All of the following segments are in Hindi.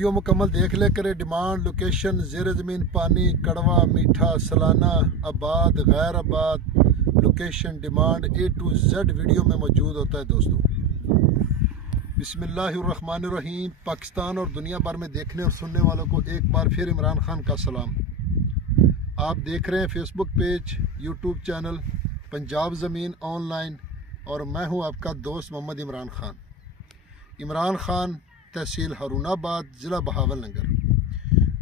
वीडियो मुकम्मल देख ले करे। डिमांड, लोकेशन, ज़ेर ज़मीन पानी, कड़वा, मीठा, सलाना, आबाद, गैर आबाद, location, demand A to Z video में मौजूद होता है दोस्तों। बिस्मिल्लाहिर्रहमानिर्रहीम। पाकिस्तान और दुनिया भर में देखने और सुनने वालों को एक बार फिर इमरान खान का सलाम। आप देख रहे हैं Facebook page, YouTube channel Punjab ज़मीन ऑनलाइन और मैं हूं आपका दोस्त मोहम्मद इमरान खान। इमरान खान, तहसील हारूनाबाद, ज़िला बहावलनगर।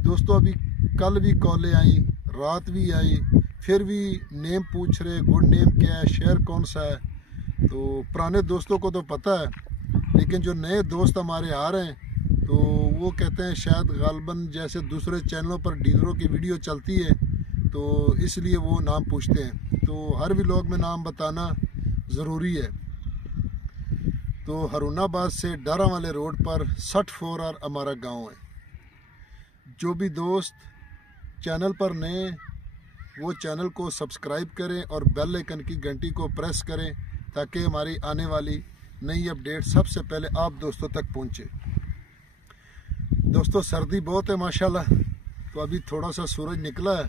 दोस्तों अभी कल भी कॉलें आई, रात भी आई, फिर भी नेम पूछ रहे, गुड नेम क्या है, शहर कौन सा है। तो पुराने दोस्तों को तो पता है, लेकिन जो नए दोस्त हमारे आ रहे हैं तो वो कहते हैं शायद गालबन जैसे दूसरे चैनलों पर डीलरों की वीडियो चलती है तो इसलिए वो नाम पूछते हैं। तो हर व्लॉग में नाम बताना ज़रूरी है। तो हारूनाबाद से डारा वाले रोड पर 64R हमारा गांव है। जो भी दोस्त चैनल पर नए, वो चैनल को सब्सक्राइब करें और बेल आइकन की घंटी को प्रेस करें ताकि हमारी आने वाली नई अपडेट सबसे पहले आप दोस्तों तक पहुंचे। दोस्तों सर्दी बहुत है माशाल्लाह, तो अभी थोड़ा सा सूरज निकला है।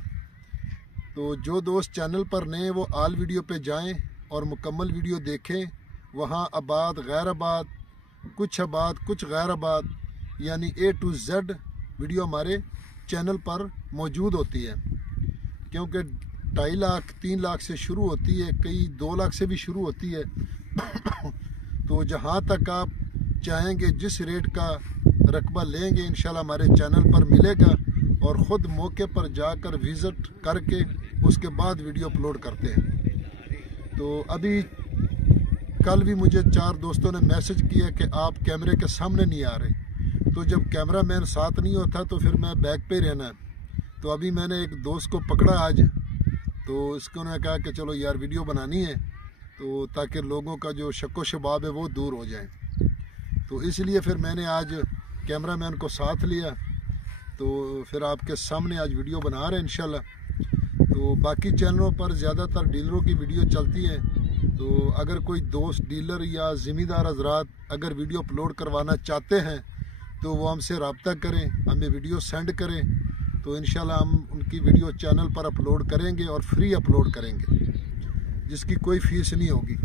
तो जो दोस्त चैनल पर नए वो आल वीडियो पे जाएं और मुकम्मल वीडियो देखें। वहाँ आबाद, गैर आबाद, कुछ गैर आबाद यानी A to Z वीडियो हमारे चैनल पर मौजूद होती है। क्योंकि 2.5 लाख 3 लाख से शुरू होती है, कई 2 लाख से भी शुरू होती है। तो जहाँ तक आप चाहेंगे, जिस रेट का रकबा लेंगे इंशाल्लाह हमारे चैनल पर मिलेगा और ख़ुद मौके पर जाकर विज़िट करके उसके बाद वीडियो अपलोड करते हैं। तो अभी कल भी मुझे 4 दोस्तों ने मैसेज किया कि आप कैमरे के सामने नहीं आ रहे। तो जब कैमरा मैन साथ नहीं होता तो फिर मैं बैक पे रहना है। तो अभी मैंने एक दोस्त को पकड़ा आज, तो इसको ने कहा कि चलो यार वीडियो बनानी है तो ताकि लोगों का जो शक्को शबाब है वो दूर हो जाए। तो इसलिए फिर मैंने आज कैमरा मैन को साथ लिया। तो फिर आपके सामने आज वीडियो बना रहे हैं इंशाल्लाह। तो बाकी चैनलों पर ज़्यादातर डीलरों की वीडियो चलती है। तो अगर कोई दोस्त डीलर या ज़िम्मेदार हजरात अगर वीडियो अपलोड करवाना चाहते हैं तो वो हमसे रब्ता करें, हमें वीडियो सेंड करें। तो इंशाल्लाह हम उनकी वीडियो चैनल पर अपलोड करेंगे और फ्री अपलोड करेंगे, जिसकी कोई फ़ीस नहीं होगी।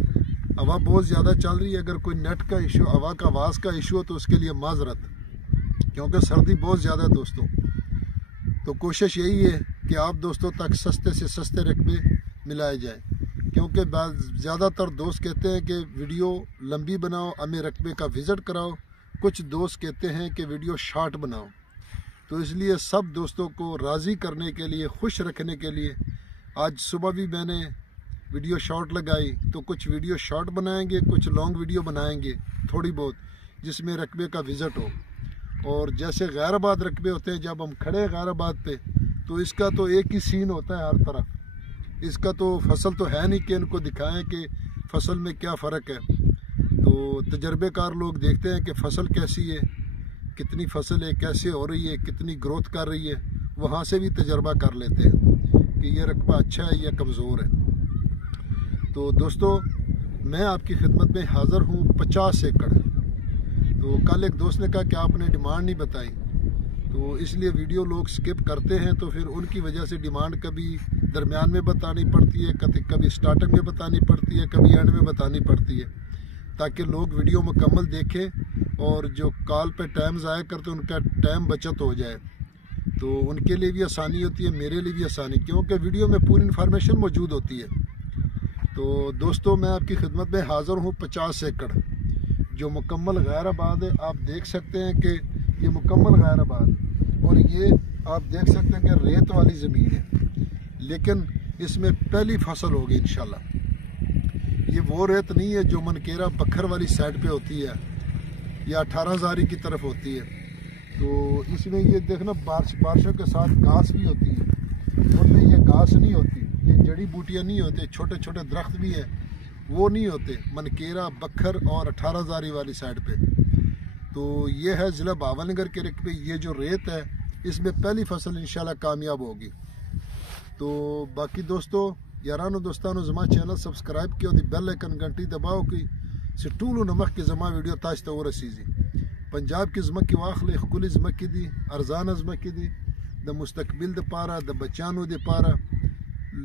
हवा बहुत ज़्यादा चल रही है, अगर कोई नेट का इशू, हवा का आवाज़ का इशू हो तो उसके लिए माजरत, क्योंकि सर्दी बहुत ज़्यादा है दोस्तों। तो कोशिश यही है कि आप दोस्तों तक सस्ते से सस्ते रकबे मिलाए जाए, क्योंकि ज़्यादातर दोस्त कहते हैं कि वीडियो लंबी बनाओ, हमें रकबे का विज़िट कराओ। कुछ दोस्त कहते हैं कि वीडियो शॉर्ट बनाओ। तो इसलिए सब दोस्तों को राज़ी करने के लिए, खुश रखने के लिए आज सुबह भी मैंने वीडियो शॉर्ट लगाई। तो कुछ वीडियो शॉर्ट बनाएंगे, कुछ लॉन्ग वीडियो बनाएंगे थोड़ी बहुत, जिसमें रकबे का विज़िट हो। और जैसे गैर आबाद रकबे होते हैं, जब हम खड़े गैर आबाद पे तो इसका तो एक ही सीन होता है हर तरफ। इसका तो फसल तो है नहीं कि इनको दिखाएं कि फसल में क्या फ़र्क है। तो तजर्बेकार लोग देखते हैं कि फसल कैसी है, कितनी फसल है, कैसे हो रही है, कितनी ग्रोथ कर रही है, वहाँ से भी तजर्बा कर लेते हैं कि ये रकबा अच्छा है या कमज़ोर है। तो दोस्तों मैं आपकी खिदमत में हाज़िर हूँ 50 एकड़। तो कल एक दोस्त ने कहा कि आपने डिमांड नहीं बताई, तो इसलिए वीडियो लोग स्किप करते हैं। तो फिर उनकी वजह से डिमांड कभी दरमियान में बतानी पड़ती है, कभी स्टार्टिंग में बतानी पड़ती है, कभी एंड में बतानी पड़ती है, ताकि लोग वीडियो मुकम्मल देखें और जो कॉल पे टाइम ज़ाया करते हैं उनका टाइम बचत हो जाए। तो उनके लिए भी आसानी होती है, मेरे लिए भी आसानी, क्योंकि वीडियो में पूरी इन्फॉर्मेशन मौजूद होती है। तो दोस्तों मैं आपकी खिदमत में हाज़िर हूँ 50 एकड़ जो मुकम्मल गैर आबाद है। आप देख सकते हैं कि ये मुकम्मल गैर आबाद है और ये आप देख सकते हैं कि रेत वाली ज़मीन है, लेकिन इसमें पहली फसल होगी इंशाल्लाह। ये वो रेत नहीं है जो मनकेरा बखर वाली साइड पे होती है या 18 की तरफ होती है। तो इसमें ये देखना बारिशों के साथ घास भी होती है, उनमें ये घास नहीं होती, ये जड़ी बूटियाँ नहीं होती, छोटे छोटे दरख्त भी हैं वो नहीं होते मनकेरा, बखर और 18 वाली साइड पे। तो ये है ज़िला बहावलनगर के रकबे। ये जो रेत है इसमें पहली फसल इंशाल्लाह कामयाब होगी। तो बाकी दोस्तों यारानो दोस्तानो जमा चैनल सब्सक्राइब किया, बेल आइकन घंटी दबाओ कि सिटूलो नमक के जमा वीडियो ताज तो रसीजी पंजाब की ज़मकी वाखले खुली ज़मकी दी अरजान ज़मकी दी द मुस्तकबिल द पारा द बच्चानों दे पारा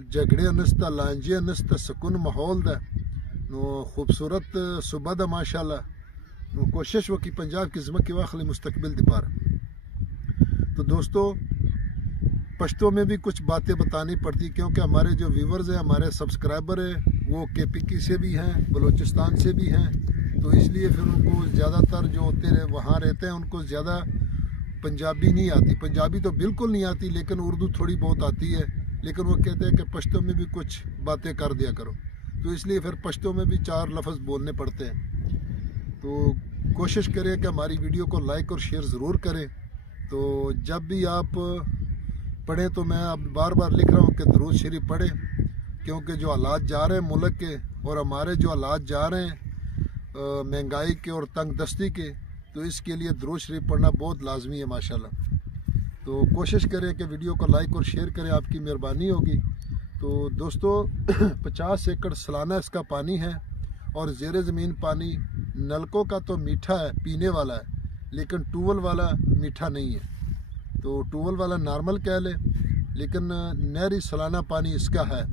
झगड़े नस्ता लांजे नस्ता सुकून माहौल दा नो खूबसूरत सुबह दा माशाल्लाह नो कोशिश वो की पंजाब की ज़मकी वाखले मुस्तकबिल दे पारा। तो दोस्तों पश्तो में भी कुछ बातें बतानी पड़ती क्योंकि हमारे जो व्यूवर्स हैं हमारे सब्सक्राइबर हैं वो KPK से भी हैं बलूचिस्तान से भी हैं, तो इसलिए फिर उनको ज़्यादातर जो होते रहे वहाँ रहते हैं उनको ज़्यादा पंजाबी नहीं आती। पंजाबी तो बिल्कुल नहीं आती लेकिन उर्दू थोड़ी बहुत आती है, लेकिन वो कहते हैं कि पश्तो में भी कुछ बातें कर दिया करो, तो इसलिए फिर पश्तो में भी 4 लफ्ज़ बोलने पड़ते हैं। तो कोशिश करें कि हमारी वीडियो को लाइक और शेयर ज़रूर करें। तो जब भी आप पढ़ें तो मैं अब बार बार लिख रहा हूँ कि दरूद शरीफ पढ़ें, क्योंकि जो हालात जा रहे हैं मुल्क के और हमारे जो हालात जा रहे हैं महंगाई के और तंग दस्ती के, तो इसके लिए दरूद शरीफ पढ़ना बहुत लाजमी है माशाल्लाह। तो कोशिश करें कि वीडियो को लाइक और शेयर करें, आपकी मेहरबानी होगी। तो दोस्तों 50 एकड़ सालाना इसका पानी है और ज़ेरे ज़मीन पानी नलकों का तो मीठा है पीने वाला है, लेकिन ट्यूबवेल वाला मीठा नहीं है। तो ट्यूबवेल वाला नॉर्मल कह ले, लेकिन नहरी सालाना पानी इसका है।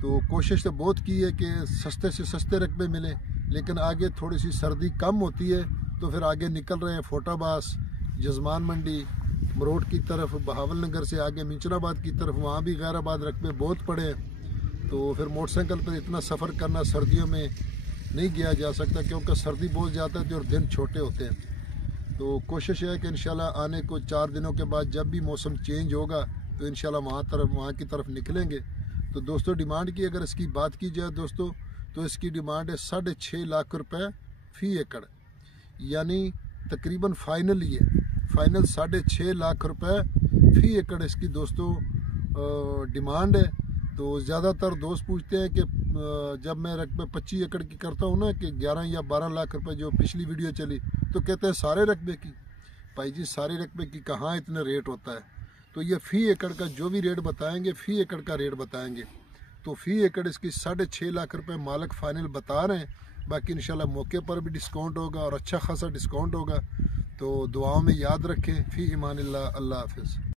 तो कोशिश तो बहुत की है कि सस्ते से सस्ते रकबे मिले, लेकिन आगे थोड़ी सी सर्दी कम होती है तो फिर आगे निकल रहे हैं फोटाबास, जजमान मंडी, मरोट की तरफ, बहावल नगर से आगे मिंचराबाद की तरफ, वहाँ भी गैराबाद रकबे बहुत पड़े हैं। तो फिर मोटरसाइकिल पर इतना सफ़र करना सर्दियों में नहीं किया जा सकता क्योंकि सर्दी बहुत ज़्यादा है और दिन छोटे होते हैं। तो कोशिश है कि इंशाल्लाह आने को 4 दिनों के बाद जब भी मौसम चेंज होगा तो इंशाल्लाह वहाँ की तरफ निकलेंगे। तो दोस्तों डिमांड की अगर इसकी बात की जाए दोस्तों, तो इसकी डिमांड है 6.5 लाख रुपए फ़ी एकड़, यानी तकरीबन फाइनल ही है, फाइनल 6.5 लाख रुपए फ़ी एकड़ इसकी दोस्तों डिमांड है। तो ज़्यादातर दोस्त पूछते हैं कि जब मैं रकबे 25 एकड़ की करता हूँ ना कि 11 या 12 लाख रुपए जो पिछली वीडियो चली, तो कहते हैं सारे रकबे की। भाई जी सारे रकबे की कहाँ इतना रेट होता है, तो ये फ़ी एकड़ का जो भी रेट बताएंगे फ़ी एकड़ का रेट बताएंगे। तो फ़ी एकड़ इसकी 6.5 लाख रुपए मालिक फाइनल बता रहे हैं, बाकी इंशाल्लाह मौके पर भी डिस्काउंट होगा और अच्छा खासा डिस्काउंट होगा। तो दुआओं में याद रखें। फ़ी ईमानिल्लाह, अल्लाह हाफ़िज़।